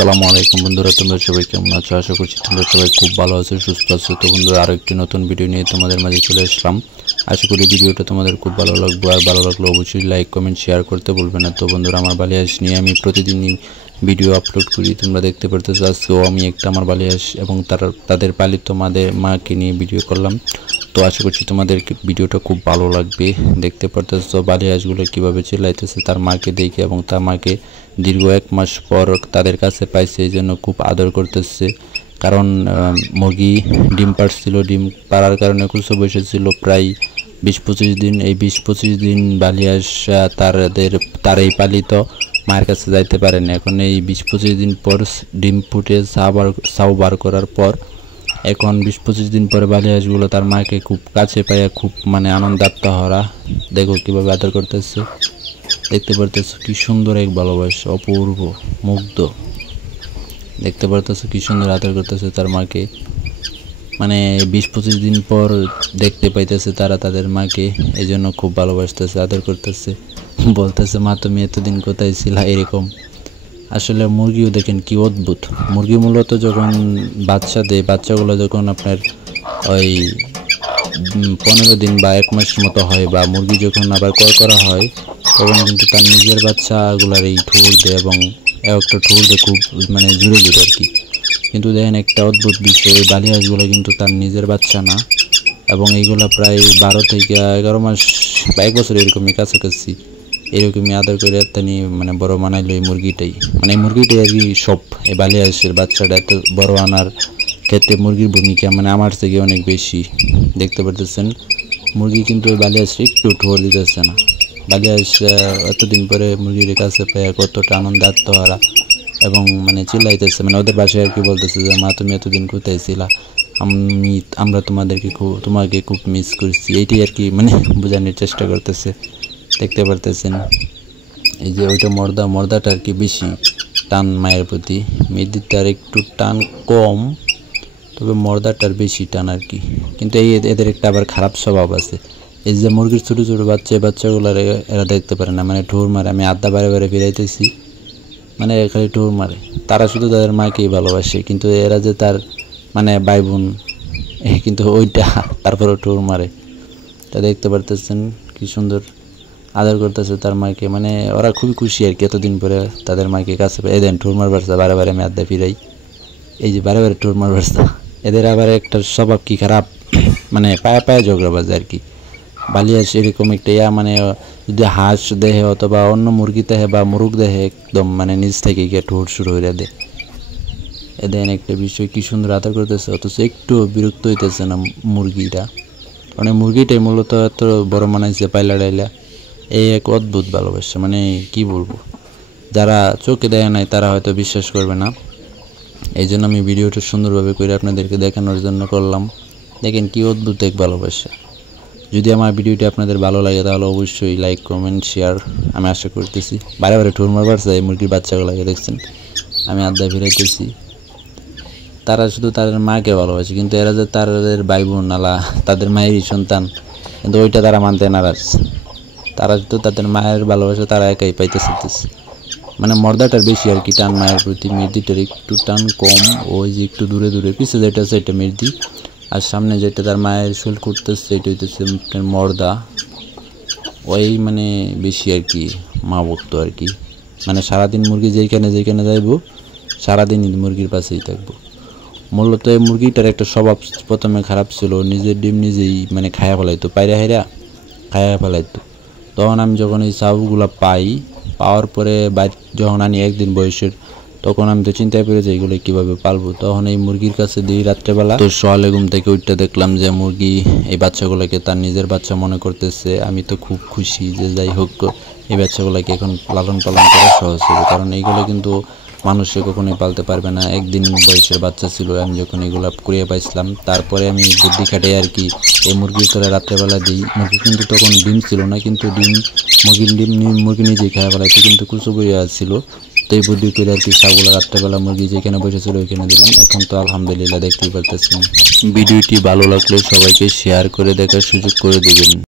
আসসালামু আলাইকুম বন্ধুরা, তোমরা সবাই কেমন আছো? আশা করছি তোমরা সবাই খুব ভালো আছো, সুস্থ আছো। তো বন্ধুরা, আরো একটি নতুন ভিডিও নিয়ে তোমাদের মাঝে চলে আসলাম। আশা করি ভিডিওটা তোমাদের খুব ভালো লাগবে, আর ভালো লাগলে অবশ্যই লাইক কমেন্ট শেয়ার করতে ভুলবে না। তো বন্ধুরা, আমার বালিহাঁস নিয়ে আমি প্রতিদিনই ভিডিও আপলোড করি, তোমরা দেখতে পারতেছো। আজকেও আমি একটা আমার বালিহাঁস এবং তাদের পালিত মাকে নিয়ে ভিডিও করলাম। তো আশা করছি তোমাদের ভিডিওটা খুব ভালো লাগবে। দেখতে পারতেছো বালিহাঁসগুলো কীভাবে চিল্লাইতেছে তার মাকে দেখে, এবং তার মাকে দীর্ঘ 1 মাস পর তাদের কাছে পাইছে, এই জন্য খুব আদর করতেছে। কারণ মুরগি ডিম পাড়ছিল, ডিম পাড়ার কারণে কুচো বসেছিল প্রায় 20-25 দিন। এই 20-25 দিন বালিহাঁস তার এই পালিত মায়ের কাছে যাইতে পারেন। এখন এই 20-25 দিন পর ডিম ফুটে ছাউ বার করার পর, এখন 20-25 দিন পরে বালিহাঁসগুলো তার মাকে খুব কাছে পাইয়া খুব আনন্দ আত্মহারা। দেখো কিভাবে আদর করতেছে, দেখতে পারতেছো কি সুন্দর এক ভালোবাসা, অপূর্ব, মুগ্ধ। দেখতে পারতেছো কি সুন্দর আদর করতেছে তার মাকে। 20-25 দিন পর দেখতে পাইতেছে তারা তাদের মাকে, এই জন্য খুব ভালোবাসতেছে, আদর করতেছে, বলতেছে মা তুমি এতদিন কোথায় ছিলা। এরকম আসলে মুরগিও দেখেন কি অদ্ভুত। মুরগি মূলত যখন বাচ্চা দেয়, বাচ্চাগুলো যখন আপনার ওই 15 দিন বা 1 মাসের মতো হয়, বা মুরগি যখন আবার ক্রয় করা হয়, তখন কিন্তু তার নিজের বাচ্চাগুলার এই ঠোঁট দেয়, এবং একটা ঠোঁট দেয় খুব জুড়ে জুড়ে আর কি। কিন্তু দেখেন একটা অদ্ভুত বিষয়, এই বালিহাঁসগুলো কিন্তু তার নিজের বাচ্চা না, এবং এইগুলা প্রায় 12 থেকে 11 মাস বা 1 বছর এরকমই কাছাকাছি, এরকমই আদর করে তিনি বড় বানাইলো এই মুরগিটাই। এই মুরগিটাই আর কি সব। এই বালিহাঁসের বাচ্চাটা এত বড় আনার ক্ষেত্রে মুরগির ভূমিকা আমার থেকে অনেক বেশি। দেখতে পারতেছেন মুরগি কিন্তু ওই বালিহাঁসটা একটু ঠোঁট দিতেছে না। বালিহাঁস এতদিন পরে মুরগির কাছে পেয়ে কতটা আনন্দ আত্মহারা, এবং চিল্লাইতেছে, ওদের বাসায় আর কি বলতেছে যে মা তুমি এতদিন কোথায় ছিলা, আমরা তোমাকে খুব মিস করছি। এইটাই আর কি বোঝানোর চেষ্টা করতেছে। দেখতে পারতেছেন এই যে ওইটা মর্দাটা আর কি বেশি টান মায়ের প্রতি, মেয়েদিরটার একটু টান কম, তবে মর্দাটার বেশি টান আর কি। কিন্তু এদের একটা আবার খারাপ স্বভাব আছে। এই যে মুরগির ছোটো ছোটো বাচ্চাগুলার এরা দেখতে পারে না, ঠোর মারে। আমি আড্ডা বারে বারে ফিরাইতেছি, খালি ঠোর মারে। তারা শুধু তাদের মাকেই ভালোবাসে, কিন্তু এরা যে তার ভাই বোন, কিন্তু ওইটা তারপরেও ঠোর মারে। তা দেখতে পারতেছেন কি সুন্দর আদর করতেছে তার মাকে। ওরা খুবই খুশি আর কি এতদিন পরে তাদের মাকে কাছে পায়। এদের ঠোর মার বার্সা বারে বারে আমি আড্ডা ফিরাই, এই যে বারে বারে ঠোর মার বার্সা। এদের আবার একটা স্বভাব কি খারাপ, পায়ে পায়ে ঝগড়া বাজে আর কি। বালিহাঁস এরকম একটা যদি হাঁস দেহে অথবা অন্য মুরগি দেহে বা মুরগ দেহে, একদম নিচ থেকে গিয়ে ঠোঁট শুরু হয়ে দেয়। এদের একটা বিষয় কি সুন্দর আদর করতেছে, অথচ একটু বিরক্ত হইতেছে না মুরগিটা। মুরগিটাই মূলত এত বড় মানাইছে পাইলা ডাইলা। এই এক অদ্ভুত ভালোবাসা, কি বলবো। যারা চোখে দেয় নাই তারা হয়তো বিশ্বাস করবে না। এই জন্য আমি ভিডিওটা সুন্দরভাবে করে আপনাদেরকে দেখানোর জন্য করলাম। দেখেন কি অদ্ভুত এক ভালোবাসা। যদি আমার ভিডিওটি আপনাদের ভালো লাগে তাহলে অবশ্যই লাইক কমেন্ট শেয়ার আমি আশা করতেছি। বারে বারে ঠোর মারবার চাই মুরগির বাচ্চাগুলোকে দেখছেন, আমি আড্ডা ফিরাইতেছি। তারা শুধু তাদের মাকে ভালোবাসে, কিন্তু এরা যে তাদের ভাই বোন নালা তাদের মায়েরই সন্তান, কিন্তু ওইটা তারা মানতে নারাজ। তারা শুধু তাদের মায়ের ভালোবাসা তারা একাই পাইতে চাইতেছে। মর্দাটার বেশি আর কি টান মায়ের প্রতি, মেয়েদিটার একটু টান কম। ওই যে একটু দূরে দূরে পিছে যেটা আছে এটা মেয়েদি, আর সামনে যেটা তার মায়ের শোল করতেছে এটা হইতেছে মর্দা। ওই বেশি আর কি মা ভক্ত আর কি। সারাদিন মুরগি যেখানে যাইব, সারাদিন মুরগির পাশেই থাকবো। মূলত এই মুরগিটার একটা স্বভাব প্রথমে খারাপ ছিল, নিজের ডিম নিজেই খায়া ফেলাইতো, পায়রা হেরা খায়া ফেলাইতো। তখন আমি যখন এই চাউগুলো পাওয়ার পরে যখন আনি 1 দিন বয়সের, তখন আমি তো চিন্তায় পড়ে যাই এগুলো কীভাবে পালবো। তখন এই মুরগির কাছে দিই রাত্রেবেলা, তো সকালে ঘুম থেকে উঠতে দেখলাম যে মুরগি এই বাচ্চাগুলোকে তার নিজের বাচ্চা মনে করতেছে। আমি তো খুব খুশি যে যাই হোক এই বাচ্চাগুলোকে এখন লালন পালন করা সহজ হবে, কারণ এইগুলো কিন্তু মানুষে কখনোই পালতে পারবে না। 1 দিন বয়সের বাচ্চা ছিল আমি যখন এগুলো কুড়িয়ে পাইছিলাম। তারপরে আমি বুদ্ধি খাটে আর কি এই মুরগির করে রাত্রেবেলা দিই। মুরগি কিন্তু তখন ডিম ছিল না, কিন্তু মুরগি নিজেই খাওয়া ফেলাইতো, কিন্তু কুচু বইয়া ছিল। তো এই বুদ্ধি করে আর কি সবগুলো রাত্রেবেলা মুরগি যেখানে বসেছিল ওইখানে দিলাম। এখন তো আলহামদুলিল্লাহ দেখতেই পারতেছেন। ভিডিওটি ভালো লাগলে সবাইকে শেয়ার করে দেখার সুযোগ করে দেবেন।